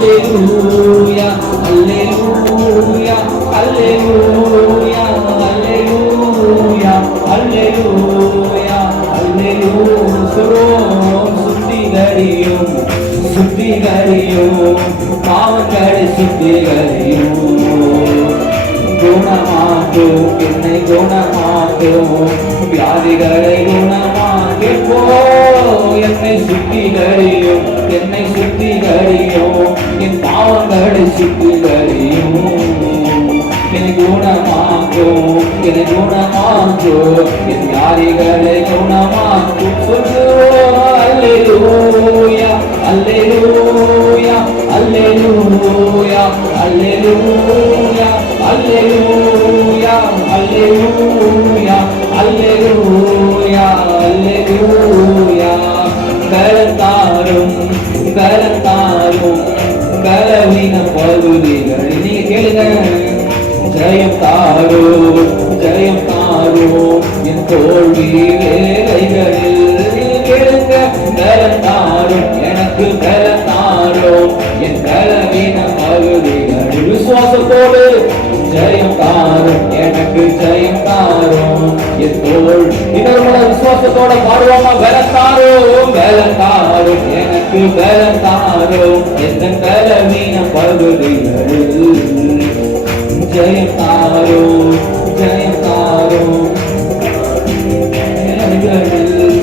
அல்லேலூயா அல்லேலூயா அல்லேலூயா அல்லேலூயா அல்லேலூயா அல்லேலூயா சொல்வோம் சுத்திகரியும் சுத்திகரியும் பாவங்களை சுத்திகரியும் குணமாக்கும் என்னை குணமாக்கும் வியாதிகளை குணமாக்கிப்போ என்னை சுத்திகரியும் என்னை சுத்திகரியும் என் பாவங்களை சுத்திகரியும் என்னை குணமாக்கும் என்னை குணமாக்கும் என் வியாதிகளை குணமாக்கும் சொல்லுவோம் அல்லேலூயா அல்லேலூயா அல்லேலூயா அல்லேலூயா அல்லேலூயா அல்லேலூயா அல்லேலூயா அல்லேலூயா பலத்தாரும் பலத்தாரும் பலவீன பகுதிகள் நீங்க கேளுங்க ஜெயம் தாரோ ஜெயம் தாரோ என் தோல்வி வேலைகளில் கேளுங்க பலத்தாரும் எனக்கு பலத்தாரும் என் பலவீன பகுதிகள் விசுவாசத்தோடு ஜெயம் தாரும் எனக்கு ஜெயம் தாரும் என் தோல் இதோட விசுவாசத்தோட பாடுவோமா பலத்தாரும் பலத்தாரும் எனக்கு பலத்தாரும் எந்த பலவீன பகுதிகளில் ஜெயம் தாரும் ஜெயம் தாரும்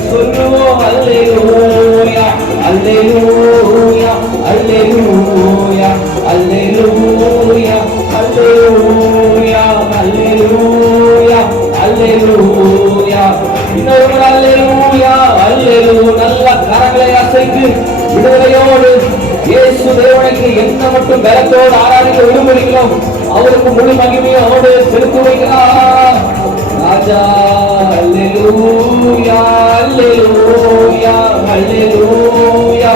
சொல்லுவோம் அல்லேலூயா அல்லேலூயா அல்லேலூயா அல்லேலூயா அல்லேலூயா அல்லேலூயா அல்லேலூயா இன்னொரு அல்லேலூயா அல்லேலூயா நல்ல கரங்களை அசைத்து விடுதலையோடு இயேசு தேவனுக்கு என்ன மட்டும் பலத்தோடு ஆராதிக்க விரும்புகிறோம் அவருக்கு முழு மகிமையோடு செலுத்துவீர்களாம் ராஜா அல்லேலூயா அல்லேலூயா அல்லேலூயா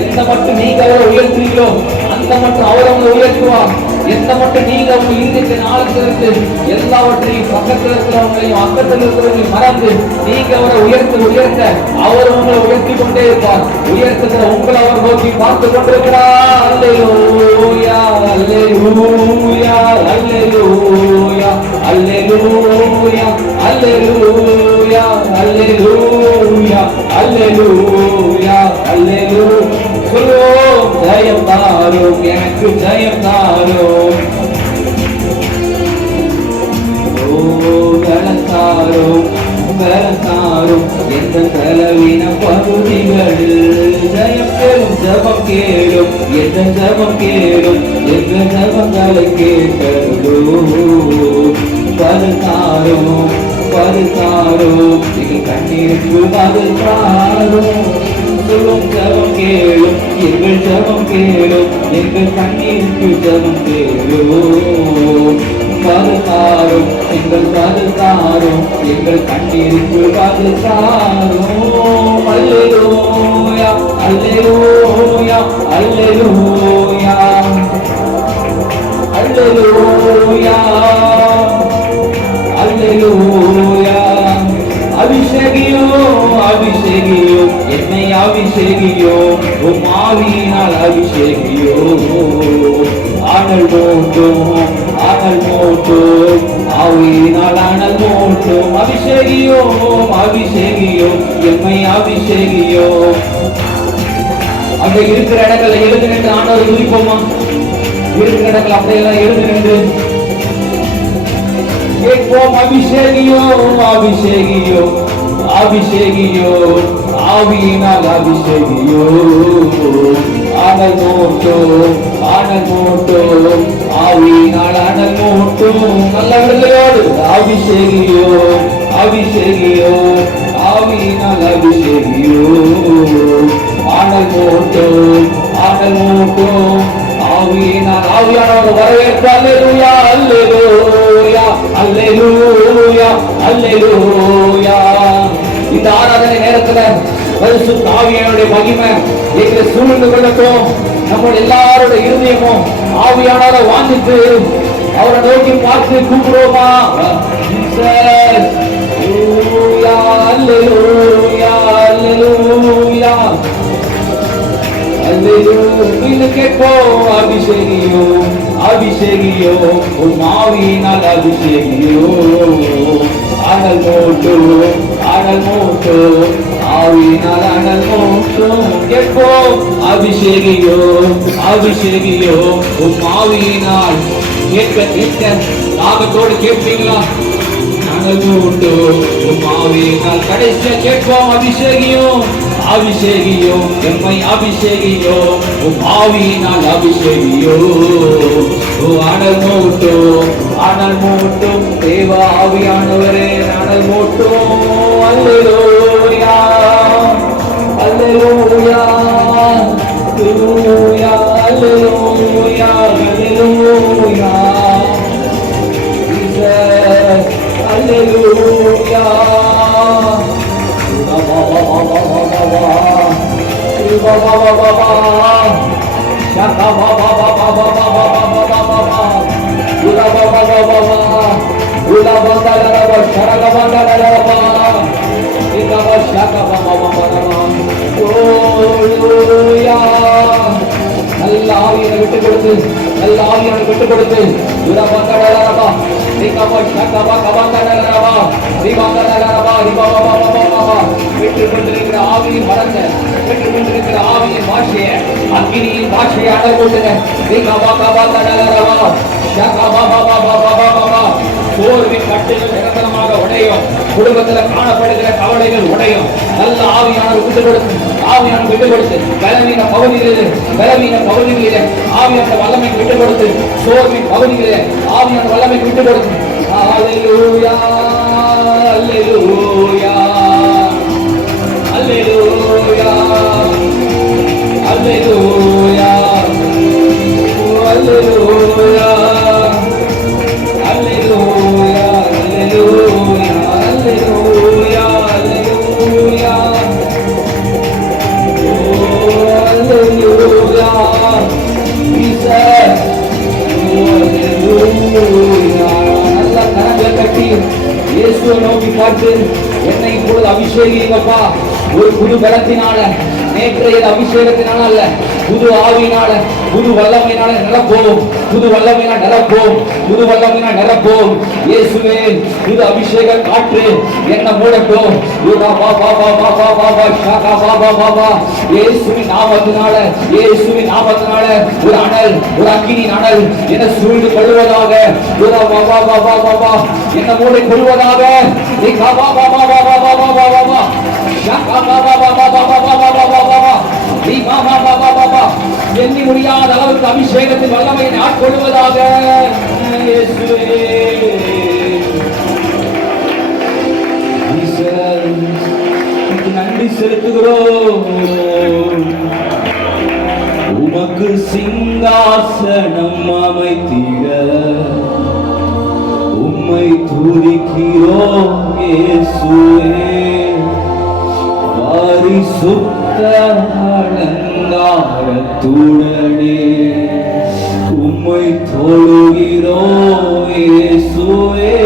எந்த மட்டும் நீங்க அவரை உயர்த்துவீங்களோ அந்த மட்டும் அவர் அவங்க உயர்த்துவார் எந்த மட்டும் நீங்க அவங்க இருந்துட்டு நாளத்திலிருந்து எல்லாவற்றையும் பக்கத்தில் இருக்கிறவங்களையும் அக்கத்தில் இருக்கிறவங்களையும் மறந்து நீங்க அவரை உயர்த்த அவர் உங்களை உயர்த்தி கொண்டே இருப்பார் உயர்த்துகிற உங்களை அவர் நோக்கி பார்த்து கொண்டிருக்கிறார் அல்லேலூயா அல்லேலூயா அல்லேலூயா அல்லேலூயா அல்லேலூயா அல்லேலூயா அல்லேலூயா அல்லேலூயா சொல்லுவோம் ஜெயம் தாரும் எனக்கு ஜெயம் தாரும் பலத்தாரும் பலத்தாரும் எந்த பலவீன பகுதிகளில் ஜெயம் கேளும் ஜபம் கேளும் எந்த ஜபம் கேளும் எந்த ஜபங்களை கேட்டதோ பலத்தாரும் பலத்தாரும் எங்கள் கண்ணீருக்கு பலத்தாரும் சொல்லும் ஜபம் கேளும் எங்கள் ஜபம் கேளும் எங்கள் கண்ணீருக்கு ஜபம் கேளும் பலத்தாரும் எங்கள் பலத்தாரும் எங்கள் கண்ணீருக்கு பலத்தாரும் அல்லேலூயா அல்லேலூயா அல்லேலூயா அல்லேலூயா அல்லேலூயா அபிஷேகியோ அபிஷேகியோ என்னை அபிஷேகியோ உம் ஆவியினால் அபிஷேகியோ ஆனல் மூட்டும் ஆவியினால் ஆனல் மூட்டும் அபிஷேகியோ அபிஷேகியோ என்னை அபிஷேகியோ அங்க இருக்கிற இடங்கள்ல எழுந்து நின்று ஆண்டவர் துதிப்போமா இருக்கிற இடங்கள் அப்படியெல்லாம் எழுந்து நின்று கேட்போம் அபிஷேகியோ அபிஷேகியோ அபிஷேகியோ ஆவியினால் அபிஷேகியோ ஆனல் மூட்டும் ஆவியினால் ஆனல் மூட்டும் நல்ல விடுதலையோடு அபிஷேகியோ அபிஷேகியோ ஆவியினால் அபிஷேகியோ ஆனல் மூட்டும் ஆவியினால் ஆவியானவர் வரவேற்பு அல்லேலூயா அல்லேலூயா அல்லேலூயா அல்லேலூயா இந்த ஆராதனை நேரத்துல பரிசுத்த ஆவியானுடைய மகிமை எங்களை சூழ்ந்து கொள்ளட்டும் நம்முடைய எல்லாருடைய இருதயமும் ஆவியானவரை வாஞ்சித்து அவரை நோக்கி பார்த்து கூப்பிடுவோமா அல்லேலூயா அல்லேலூயா இன்னும் கேட்போம். அபிஷேகியோ அபிஷேகியோ உம் ஆவியினால் அபிஷேகியோ. அனல் மூட்டு அனல் மூட்டு ஆவியினால் அனல் மூட்டு. கேட்போம். அபிஷேகியோ அபிஷேகியோ உம் ஆவியினால். கேட்க கேட்க தாகத்தோடு கேட்பீங்களா? அனல் மூட்டு உம் ஆவியினால். கடைசியா கேட்போம். அபிஷேகியோ அபிஷேகியோ எம்மை அபிஷேகியோ உம் ஆவியினால் அபிஷேகியோ. அனல் மூட்டும் அனல் மூட்டும் தேவ ஆவியானவரே அனல் மூட்டும். அல்லேலூயா அல்லேலூயா அல்லேலூயா அல்லேலூயா அல்லேலூயா அல்லேலூயா. நல்ல ஆவியை விட்டு கொடுத்து நல்ல ஆவியை விட்டு கொடுத்து பெற்றுக்கொண்டிருக்கிற ஆவியின் வளர்ந்த பெற்றுக்கொண்டிருக்கிற ஆவியின் பாஷையை அக்கினியின் பாஷையை அடர்கொள்ளுங்க. சோர்வின் கட்டுகள் நிரந்தரமாக உடையும். குடும்பத்தில் காணப்படுகிற கவலைகள் உடையும். நல்ல ஆவியானவர் விட்டு கொடுத்து ஆவியானவர் விட்டு கொடுத்து பலவீன பகுதிகளிலே ஆவியான வல்லமை விட்டு கொடுத்து சோர்வின் பகுதிகளிலே ஆவியான வல்லமை விட்டு கொடுத்து. அல்லேலூயா அல்லேலூயா அல்லேலூயா அல்லேலூயா அல்லேலூயா அல்லேலூயா அல்லேலூயா அல்லேலூயா அல்லேலூயா. நல்ல கரங்களை கட்டி இயேசுவை நோக்கி பார்த்து என்னை இப்பொழுது அபிஷேகிங்கப்பா. ஒரு புது பலத்தினால நேற்றைய அபிஷேகத்தினால அல்ல, புது ஆவியினால புது வல்லமையினால நிரப்போம். புது வல்லமையினால் நிரப்போம். புது வல்லமையினால் நிரப்போம். இயேசுவே புது அபிஷேக காற்று என்ன மூடட்டும். இயேசுவின் நாமத்தினால இயேசுவின் நாமத்தினால ஒரு அனல் ஒரு அக்கினியின் அனல் என்ன சூழ்ந்து கொள்வதாக. என்ன மூடை கொள்வதாக. எண்ணி முடியாத அளவுக்கு அபிஷேகத்தின் வல்லமையை ஆட்கொள்வதாக. நன்றி செலுத்துகிறோம். உமக்கு சிங்காசனம் அமைத்திட உம்மை துதிக்கிறோம் இயேசுவே. பரிசுத்த அலங்காரத்துடனே உம்மை தொழுகிறோம் இயேசுவே.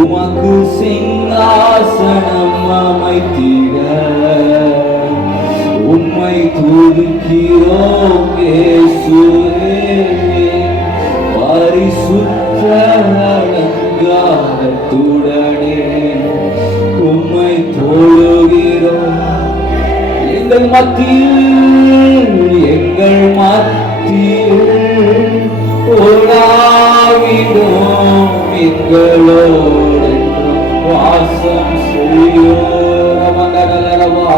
உமக்கு சிங்காசனம் அமைத்திட உம்மை துதிக்கிறோம் இயேசுவே. பரிசுத்த அலங்காரத்துடனே உம்மை தொழுகிறோம். எங்கள் மத்தியில் உலாவிடும் எங்களோடு வாசம் செய்யோம். மங்களரவா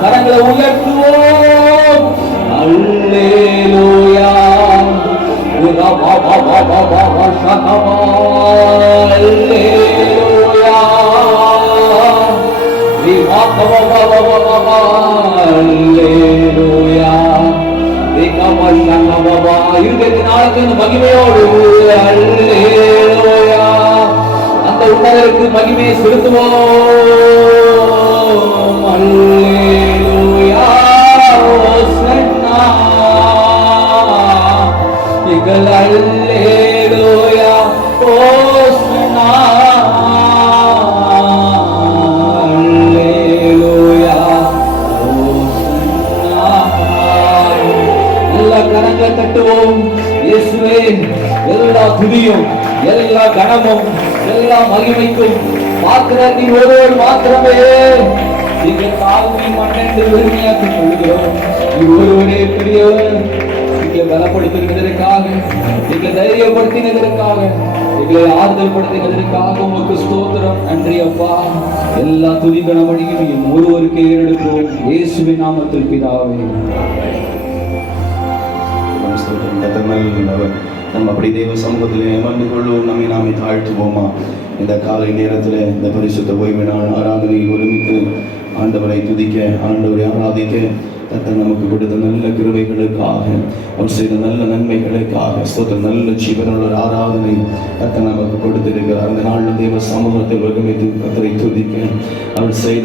கரங்களை உயர்த்துவோம். அல்லேலூயா அல்லேலூயா அல்லேலூயா. இருபத்தி மகிமையோடு அல்லேலூயா. அந்த உணர்வுக்கு மகிமையை செலுத்துவோம். துதியும் எல்லா கனமும் எல்லா மகிமைக்கும் பாத்திர நீ ஒருவர் மாத்திரமே. எங்கள் தாழ்மை மண்ணென்று பெருமையாக்கிக் கொள்கிறோம். நீ ஒருவரே பெரியவர். எங்களை பலப்படுத்தினதற்காக, எங்களை தைரியப்படுத்தினதற்காக, எங்களை ஆறுதல் படுத்தினதற்காக உமக்கு ஸ்தோத்திரம். நன்றி அப்பா. எல்லா துதிகன வழியும் ஒருவருக்கு ஏறெடுப்போம். இயேசுவின் நாமத்தில் பிதாவே. நம்ம அப்படி தேவ சமூகத்திலே அமர்ந்து கொள்வோம். நம்மை நாமே தாழ்த்துவோமா? இந்த காலை நேரத்தில் இந்த பரிசுத்த ஓய்வு நாள் ஆராதனையில் ஒருமித்து ஆண்டவரை துதிக்க, ஆண்டவரை ஆராதிக்க கர்த்தர் நமக்கு கொடுத்த நல்ல கிருபைகளுக்காக, அவர் செய்த நல்ல நன்மைகளுக்காக ஸ்தோத்திரம். நல்ல ஜீவனுள்ள ஒரு ஆராதனை கர்த்தர் நமக்கு கொடுத்திருக்கிறார். அந்த நாளில் தேவ சமூகத்தில் ஒருமித்து கர்த்தரை துதிக்க, அவர் செய்த